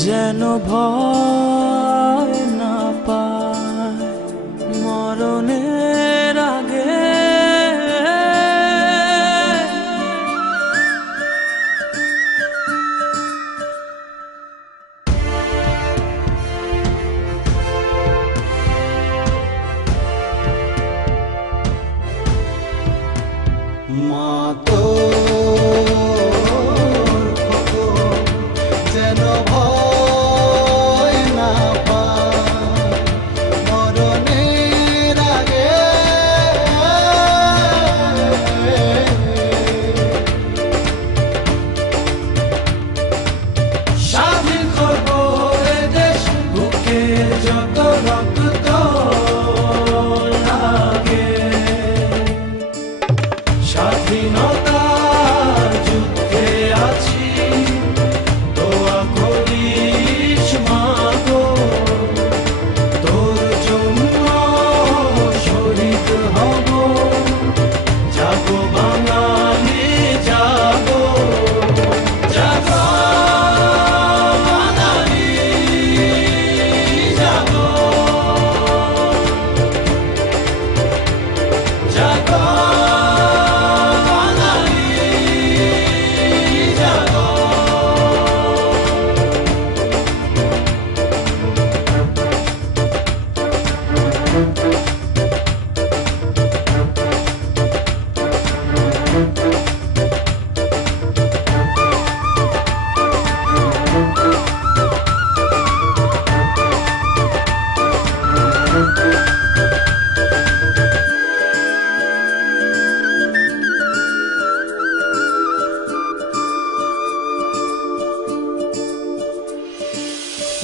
যেন ভয় না পায় মরণের আগে। মা তো যেন ভয় না পায় মরণের আগে। স্বাধীন করবো এ দেশ, বুকে যত রক্ত লাগে। স্বাধীনতার যুদ্ধে আছি, দোয়া করিস মা গো, তোর জন্য শহীদ হব। জাগো বাঙালি জাগো, জাগো বাঙালি জাগো, জাগো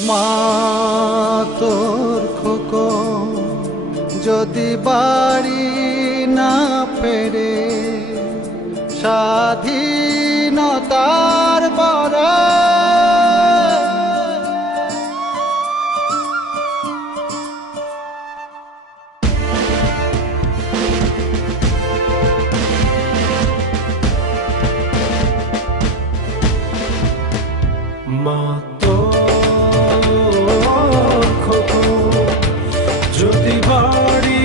মা তোর খোকন যদি বাড়ি না ফেরে স্বাধীনতার পরে, মা তোর খোকন যদি বাড়ি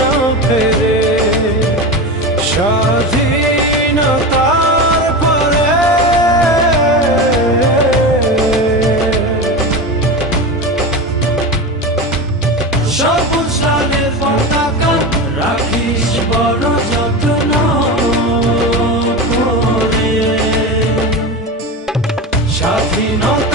না ফেরে স্বাধীনতার পরে, সবুজ লালের পতাকা রাখিস বড় যত্ন করে। স্বাধীনতা